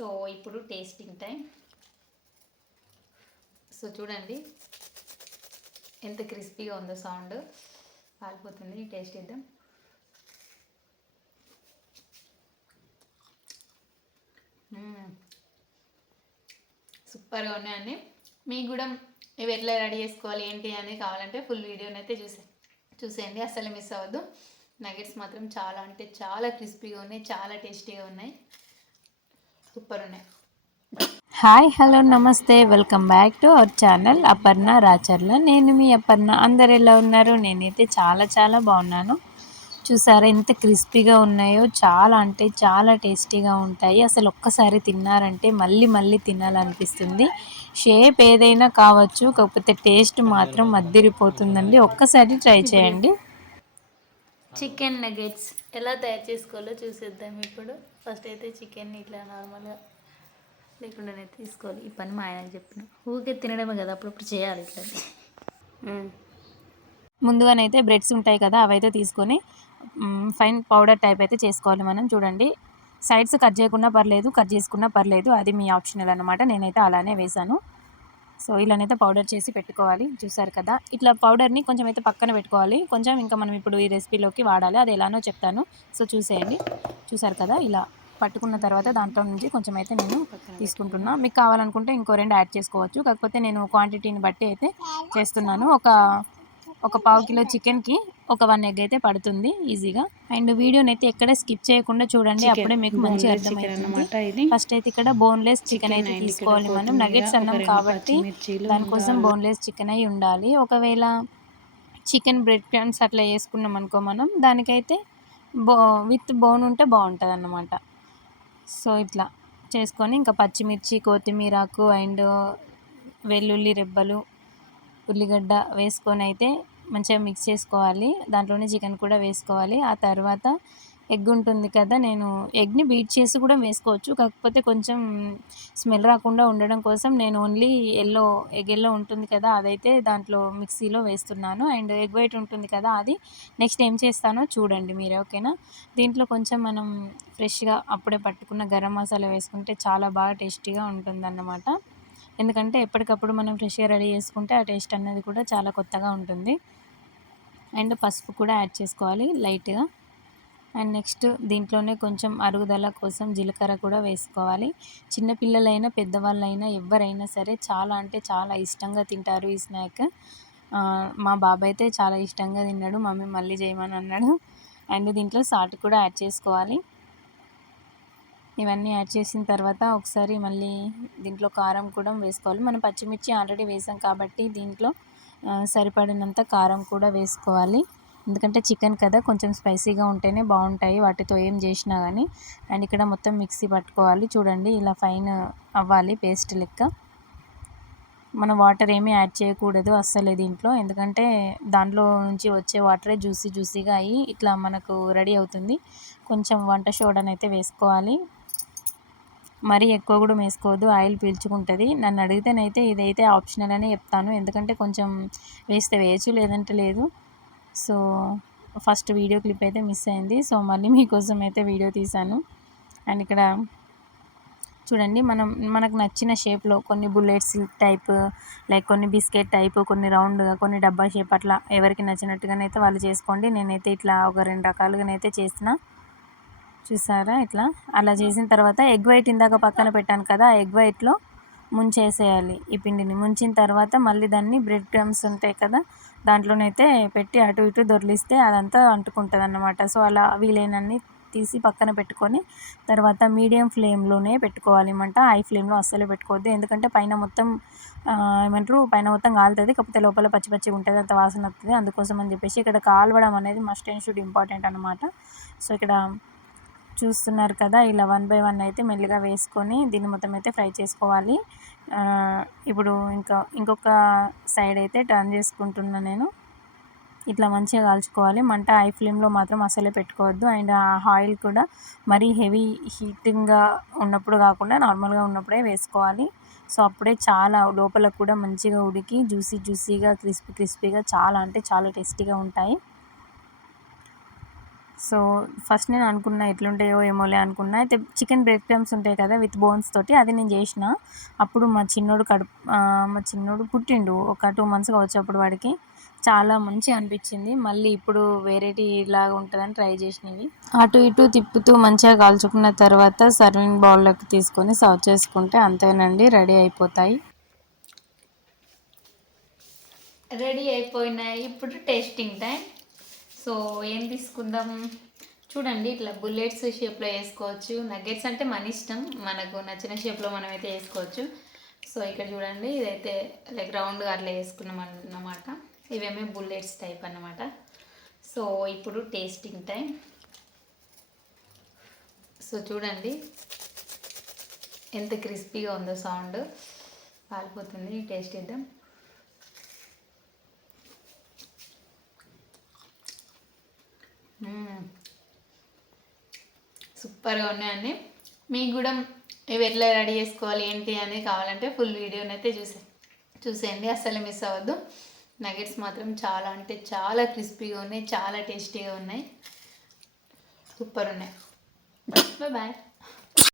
So ఇప్పుడు tasting time. So చూడండి ఎంత క్రిస్పీగా ఉందో, సౌండ్ కాలిపోతుంది. టేస్ట్ ఇద్దాం. సూపర్గా ఉన్నాయండి. మీకు కూడా ఇవి ఎట్లా రెడీ చేసుకోవాలి ఏంటి అని కావాలంటే ఫుల్ వీడియోని అయితే చూసేయండి, అసలు మిస్ అవ్వద్దు. నగెట్స్ మాత్రం చాలా అంటే చాలా క్రిస్పీగా ఉన్నాయి, చాలా టేస్టీగా ఉన్నాయి, సూపర్ ఉన్నాయి. హాయ్ హలో నమస్తే, welcome back to our channel Aparna Racharla. నేను మీ అపర్ణ. అందరు ఎలా ఉన్నారు? నేనైతే చాలా చాలా బాగున్నాను. చూసారా ఎంత క్రిస్పీగా ఉన్నాయో, చాలా అంటే చాలా టేస్టీగా ఉంటాయి. అసలు ఒక్కసారి తిన్నారంటే మళ్ళీ మళ్ళీ తినాలనిపిస్తుంది. షేప్ ఏదైనా కావచ్చు, కాకపోతే టేస్ట్ మాత్రం అద్దిరిపోతుందండి. ఒక్కసారి ట్రై చేయండి. చికెన్ నగెట్స్ ఎలా తయారు చేసుకోవాలో చూసేద్దాం ఇప్పుడు. ఫస్ట్ అయితే చికెన్ ఇట్లా నార్మల్గా లేకుండానే తీసుకోవాలి. ఈ పని మా ఆయనకు చెప్పిన, ఊరికే తినడమే కదా, అప్పుడప్పుడు చేయాలి ఇట్లా. ముందుగానైతే బ్రెడ్స్ ఉంటాయి కదా, అవైతే తీసుకొని ఫైన్ పౌడర్ టైప్ అయితే చేసుకోవాలి మనం. చూడండి, సైడ్స్ కట్ చేయకుండా పర్లేదు, కట్ చేసుకున్నా పర్లేదు, అది మీ ఆప్షనల్ అనమాట. నేనైతే అలానే వేసాను. సో ఇలానైతే పౌడర్ చేసి పెట్టుకోవాలి. చూసారు కదా, ఇట్లా పౌడర్ని కొంచెం అయితే పక్కన పెట్టుకోవాలి. కొంచెం ఇంకా మనం ఇప్పుడు ఈ రెసిపీలోకి వాడాలి, అది ఎలానో చెప్తాను. సో చూసేయండి. చూసారు కదా, ఇలా పట్టుకున్న తర్వాత దాంట్లో నుంచి కొంచెం అయితే నేను తీసుకుంటున్నా. మీకు కావాలనుకుంటే ఇంకో 2 యాడ్ చేసుకోవచ్చు, కాకపోతే నేను క్వాంటిటీని బట్టి అయితే చేస్తున్నాను. ఒక పావు కిలో చికెన్కి ఒక 1 ఎగ్ అయితే పడుతుంది ఈజీగా. అండ్ వీడియోని అయితే ఎక్కడ స్కిప్ చేయకుండా చూడండి, అప్పుడే మీకు మంచి అర్థమవుతుంది. ఫస్ట్ అయితే ఇక్కడ బోన్లెస్ చికెన్ అయితే తీసుకోవాలి మనం. నగెట్స్ అన్నాం కాబట్టి దానికోసం బోన్లెస్ చికెన్ అయి ఉండాలి. ఒకవేళ చికెన్ బ్రెడ్ క్రమ్స్ అట్లా వేసుకున్నాం అనుకో మనం, దానికైతే విత్ బోన్ ఉంటే బాగుంటుంది అన్నమాట. సో ఇట్లా చేసుకొని ఇంకా పచ్చిమిర్చి, కొత్తిమీరాకు అండ్ వెల్లుల్లి రెబ్బలు, ఉల్లిగడ్డ వేసుకొని అయితే మంచిగా మిక్స్ చేసుకోవాలి. దాంట్లోనే చికెన్ కూడా వేసుకోవాలి. ఆ తర్వాత ఎగ్ ఉంటుంది కదా, నేను ఎగ్ని బీట్ చేసి కూడా వేసుకోవచ్చు, కాకపోతే కొంచెం స్మెల్ రాకుండా ఉండడం కోసం నేను ఓన్లీ ఎగ్ ఎల్లో ఉంటుంది కదా, అదైతే దాంట్లో మిక్సీలో వేస్తున్నాను. అండ్ ఎగ్ వైట్ ఉంటుంది కదా, అది నెక్స్ట్ ఏం చేస్తానో చూడండి మీరు, ఓకేనా. దీంట్లో కొంచెం మనం ఫ్రెష్గా అప్పుడే పట్టుకున్న గరం మసాలా వేసుకుంటే చాలా బాగా టేస్టీగా ఉంటుందన్నమాట. ఎందుకంటే ఎప్పటికప్పుడు మనం ఫ్రెష్గా రెడీ చేసుకుంటే ఆ టేస్ట్ అనేది కూడా చాలా కొత్తగా ఉంటుంది. అండ్ పసుపు కూడా యాడ్ చేసుకోవాలి లైట్గా. అండ్ నెక్స్ట్ దీంట్లోనే కొంచెం అరుగుదల కోసం జీలకర్ర కూడా వేసుకోవాలి. చిన్నపిల్లలైనా పెద్దవాళ్ళైనా ఎవరైనా సరే చాలా అంటే చాలా ఇష్టంగా తింటారు ఈ స్నాక్. మా బాబాయ్ అయితే చాలా ఇష్టంగా తిన్నాడు, మమ్మీ మళ్ళీ చేయమని అన్నాడు. అండ్ దీంట్లో సాల్ట్ కూడా యాడ్ చేసుకోవాలి. ఇవన్నీ యాడ్ చేసిన తర్వాత ఒకసారి మళ్ళీ దీంట్లో కారం కూడా వేసుకోవాలి. మనం పచ్చిమిర్చి ఆల్రెడీ వేసాం కాబట్టి దీంట్లో సరిపడినంత కారం కూడా వేసుకోవాలి. ఎందుకంటే చికెన్ కదా, కొంచెం స్పైసీగా ఉంటేనే బాగుంటాయి వాటితో ఏం చేసినా కానీ. అండ్ ఇక్కడ మొత్తం మిక్సీ పట్టుకోవాలి. చూడండి ఇలా ఫైన్ అవ్వాలి, పేస్ట్ లెక్క. మనం వాటర్ ఏమీ యాడ్ చేయకూడదు అస్సలే దీంట్లో, ఎందుకంటే దాంట్లో నుంచి వచ్చే వాటరే జ్యూసీగా అయ్యి ఇట్లా మనకు రెడీ అవుతుంది. కొంచెం వంట సోడాని అయితే వేసుకోవాలి, మరీ ఎక్కువ కూడా వేసుకోవద్దు, ఆయిల్ పీల్చుకుంటుంది. నన్ను అడిగితేనైతే ఇదైతే ఆప్షనల్ అనే చెప్తాను, ఎందుకంటే కొంచెం వేస్తే వేయచ్చు, లేదంటే లేదు. సో ఫస్ట్ వీడియో క్లిప్ అయితే మిస్ అయింది, సో మళ్ళీ మీకోసం అయితే వీడియో తీశాను. అండ్ ఇక్కడ చూడండి, మనకు నచ్చిన షేప్లో కొన్ని బుల్లెట్స్ టైప్, లైక్ కొన్ని బిస్కెట్ టైప్, కొన్ని రౌండ్గా, కొన్ని డబ్బా షేప్, అట్లా ఎవరికి నచ్చినట్టుగానైతే వాళ్ళు చేసుకోండి. నేనైతే ఇట్లా ఒక 2 రకాలుగానైతే చేసిన. చూసారా ఇట్లా. అలా చేసిన తర్వాత ఎగ్ వైట్ ఇందాక పక్కన పెట్టాను కదా, ఆ ఎగ్ వైట్లో ముంచేసేయాలి ఈ పిండిని. ముంచిన తర్వాత మళ్ళీ దాన్ని బ్రెడ్ క్రమ్స్ ఉంటాయి కదా, దాంట్లోనైతే పెట్టి అటు ఇటు దొర్లిస్తే అదంతా అంటుకుంటుంది అన్నమాట. సో అలా వీలైనన్ని తీసి పక్కన పెట్టుకొని తర్వాత మీడియం ఫ్లేమ్లోనే పెట్టుకోవాలి మంట. హై ఫ్లేమ్లో అస్సలు పెట్టుకోవద్దు, ఎందుకంటే పైన మొత్తం పైన మొత్తం కాలుతుంది, కాకపోతే లోపల పచ్చి పచ్చిగా ఉంటుంది, అంత వాసన వస్తుంది. అందుకోసం అని చెప్పేసి ఇక్కడ కాలవడం అనేది మస్ట్ అండ్ షుడ్ ఇంపార్టెంట్ అనమాట. సో ఇక్కడ చూస్తున్నారు కదా, ఇలా 1 బై 1 అయితే మెల్లిగా వేసుకొని దీన్ని మొత్తం అయితే ఫ్రై చేసుకోవాలి. ఇప్పుడు ఇంకొక సైడ్ అయితే టర్న్ చేసుకుంటున్నా నేను. ఇట్లా మంచిగా కాల్చుకోవాలి. మంట హై ఫ్లేమ్లో మాత్రం అసలే పెట్టుకోవద్దు. అండ్ ఆ ఆయిల్ కూడా మరీ హెవీ హీటింగ్గా ఉన్నప్పుడు కాకుండా నార్మల్గా ఉన్నప్పుడే వేసుకోవాలి. సో అప్పుడే చాలా లోపల కూడా మంచిగా ఉడికి జ్యూసీగా క్రిస్పీగా చాలా అంటే చాలా టేస్టీగా ఉంటాయి. సో ఫస్ట్ నేను అనుకున్నా ఎట్లుంటాయో ఏమోలే అనుకున్నా. అయితే చికెన్ బ్రెడ్ క్రమ్స్ ఉంటాయి కదా విత్ బోన్స్ తోటి, అది నేను చేసిన. అప్పుడు మా చిన్నోడు పుట్టిండు, ఒక 2 మంత్స్ కావచ్చు అప్పుడు వాడికి. చాలా మంచిగా అనిపించింది. మళ్ళీ ఇప్పుడు వెరైటీ ఇలాగా ఉంటుందని ట్రై చేసినవి. అటు ఇటు తిప్పుతూ మంచిగా కాల్చుకున్న తర్వాత సర్వింగ్ బౌల్లోకి తీసుకొని సర్వ్ చేసుకుంటే అంతేనండి, రెడీ అయిపోతాయి. రెడీ అయిపోయినాయి. ఇప్పుడు టేస్టింగ్ టైం. సో ఏం తీసుకుందాం చూడండి. ఇట్లా బుల్లెట్స్ షేప్లో వేసుకోవచ్చు. నగ్గెట్స్ అంటే మన ఇష్టం, మనకు నచ్చిన షేప్లో మనం అయితే వేసుకోవచ్చు. సో ఇక్కడ చూడండి, ఇదైతే లైక్ రౌండ్గా అట్లా వేసుకున్నాం అన్నమాట. ఇవేమో బుల్లెట్స్ టైప్ అన్నమాట. సో ఇప్పుడు టేస్టింగ్ టైం. సో చూడండి ఎంత క్రిస్పీగా ఉందో, సౌండ్ కాలిపోతుంది. టేస్ట్ ఇద్దాం. సూపర్గా ఉన్నాయండి. మీకు కూడా ఇవి ఎట్లా రెడీ చేసుకోవాలి ఏంటి అనేది కావాలంటే ఫుల్ వీడియోని అయితే చూసేయండి, అస్సలు మిస్ అవ్వద్దు. నగెట్స్ మాత్రం చాలా అంటే చాలా క్రిస్పీగా ఉన్నాయి, చాలా టేస్టీగా ఉన్నాయి, సూపర్ ఉన్నాయి. బాయ్.